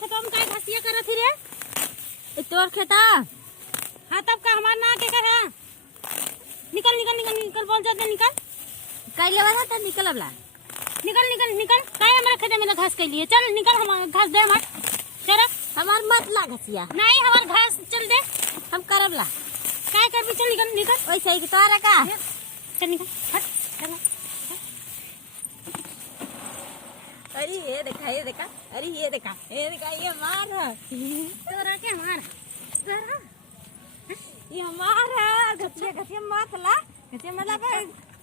खेतों में काय घसिया करत रे? तोर खेता। हाँ तब का हमार ना के कर निकल निकल निकल निकल बोल जाते निकल कई लेवा था त निकल अबला। निकल निकल निकल काय हमारे खेते में घास के लिए चल निकल हम घास दे हमार चल हमार मत ला घसिया। नहीं हमार घास चल दे हम करबला। काय कर भी चल निकल निकल ओइसे ही तोरा का चल निकल हट चल अरे ये देखा अरे ये देखा ये मार है तोरा के मार तोरा ये मार है घसिया मत ला घसिया मतलब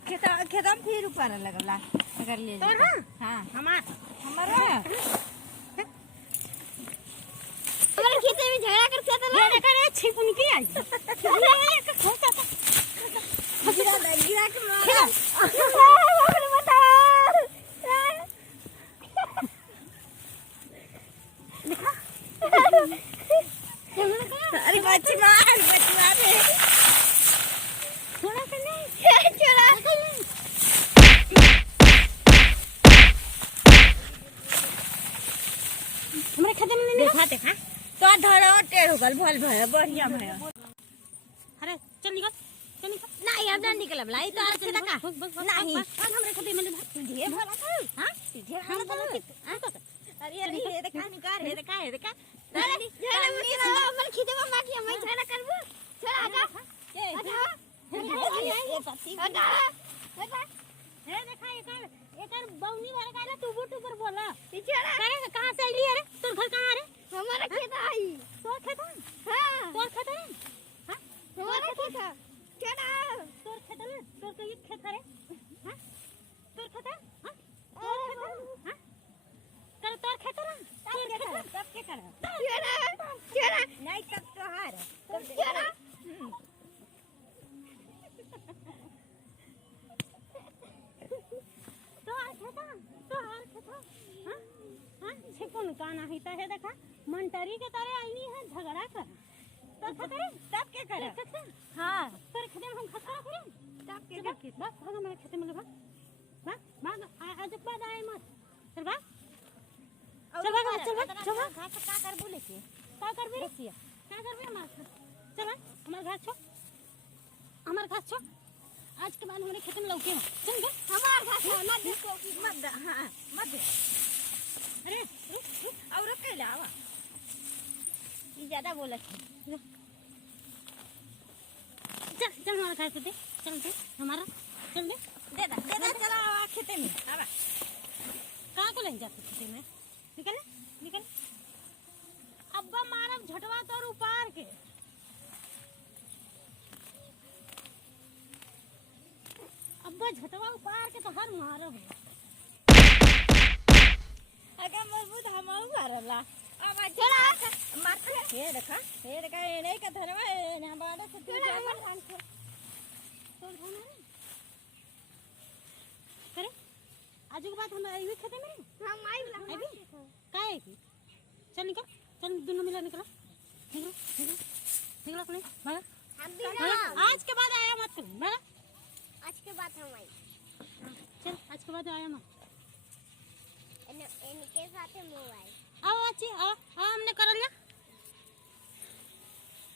खेता में फिर ऊपर लगला अगर ले तोरा हां हमार हमारा हमारे खेते में झगड़ा करते तो ये देखा रे छिपुन की आई गिरा के मार अरे बच्ची मार थोड़ा सा नहीं चला हमारे खेते में नहीं देखा तो धड़ो टेढ़ हो गल भल भय बढ़िया भय अरे चल निकल नहीं अब ना निकल लाई तो आज खेता का नहीं हमारे खेते में तुझे भला था हां तुझे हम भला बोलो था अरे ये देखा निकाल ये देखा अरे हमर खेते में माटी हम झगड़ा करबो चल आजा ये पति हे देखा एकर बौनी भर काला टुबुर बोला चला करे कहां से आईली अरे तोर घर कहां रे हमारा खेत आई तोर खेत हां तोर खेत है हां हमारा खेत चला तोर खेत है तोर तो ये खेत है हां तोर खेत है हां तोर खेत है हां कर तोर खेत है तोर खेत है तब के कर चला नहीं तब तो हार चला छिपुन का नहीं तो है देखा मंटरी के तरह आईनी है झगड़ा कर तो खतरे तब के कर हां पर खेते में हम खतरा करें तब के कर बस भाग हमारे खेते में भाग आज के बाद आए मत चल भाग चल घास का कर बोले के का करबे क्या करबे हमार चल हमार घास छोड़ हमार घास छोड़ आज के बाद हमारे खेते में लौके चल गए हमार घास मत देखो मत हां मत अरे और के लावा ये ज्यादा बोलत है चल हमारा घास दे चल दे हमारा चल दे चला खेते में आवा कहाँ को ले जाते खेते में निकल अब्बा मारब झटवा तोर उपार के अब्बा झटवा उपार के तो हर मारब अगर मजबूत हम मारला अब चला मार ये देखा ये नहीं का धरवा ने बाड़ा से तू जामन धान को तो धान करे आज के बाद हम ये खेते में हम आई अभी काय है की चल दोनों मिला निकलो कोने भाग हम भी ना आज के बाद आया मत तुम भाग आज के बाद हम आई चल आज के बाद आया मत इनके साथ मोबाइल आओ अच्छी आओ हमने करल ना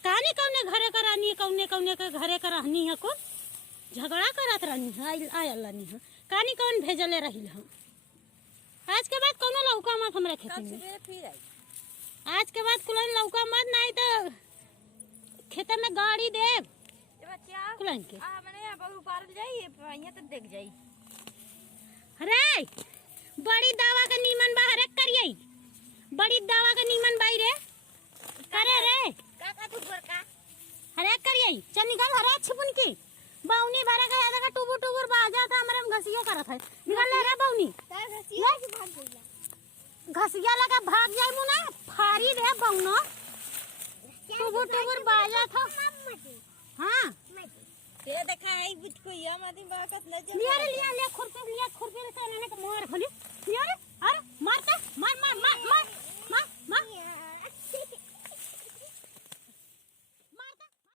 कहानी कौने घरे करानी कौने के घरे करहनी है को झगड़ा करत रहनी है आयल रहनी है कहानी कौन भेजले रही हम आज के बाद कौनो लौका मत हमरे खेते में फिर आई आज के बाद कुलन लौका मत नहीं तो खेते में गाड़ी दे बच्चा कुलन के मैंने अब ऊपर जाई यहां तक देख जाई अरे बड़ी दावा का नीमन बाहर करिए बड़ी दावा का नीमन बाई रे करे रे काका तू बड़का हरे करिए चल निकल हरे छिपुन की बाउनी भरा का देखा टुबुर बाजा था हमरे में घसिया करत है निकल ले रे बाउनी घसिया की भाग गईला घसिया लगा भाग जाई मु ना फारी रे बाउनो टुबुर बाजा था हां ये देखा है बुझ को या मादी बाकत न जा लिया खुरपी रे तो ने के मार खोली लिया रे अरे मारता मार